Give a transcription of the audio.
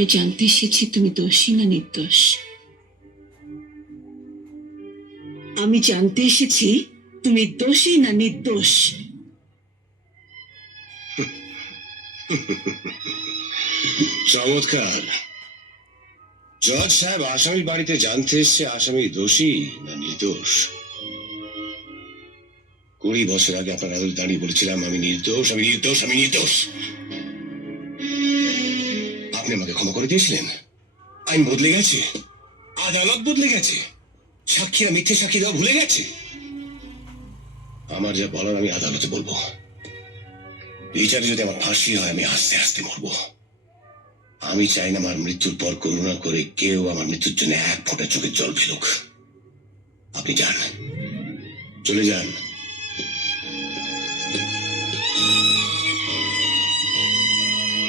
আমি জানতে এসেছি তুমি দোষী না নির্দোষ। আমি জানতে এসেছি তুমি দোষী না নির্দোষ। চমৎকার। জজ সাহেব আসামির বাড়িতে জানতে এসছে আসামি দোষী না নির্দোষ। 20 বছর আগে আপনার আদালতে দাঁড়িয়ে বলেছিলাম আমি নির্দোষ, আমি নির্দোষ, আমি নির্দোষ। আপনি আমাকে ক্ষমা করে দিয়েছিলেন। আইন বদলে গেছে, আদালত বদলে গেছে, সাক্ষীরা মিথ্যে সাক্ষী দেওয়া ভুলে গেছে। আমার যা বলার আমি আদালতে বলবো। বিচারে যদি আমার ফাঁসি হয় আমি আস্তে আস্তে মরবো। আমি চাই না আমার মৃত্যুর পর করুণা করে কেউ আমার মৃত্যুর জন্য এক ফোঁটা চোখের জল ফেলুক। আপনি যান, চলে যান।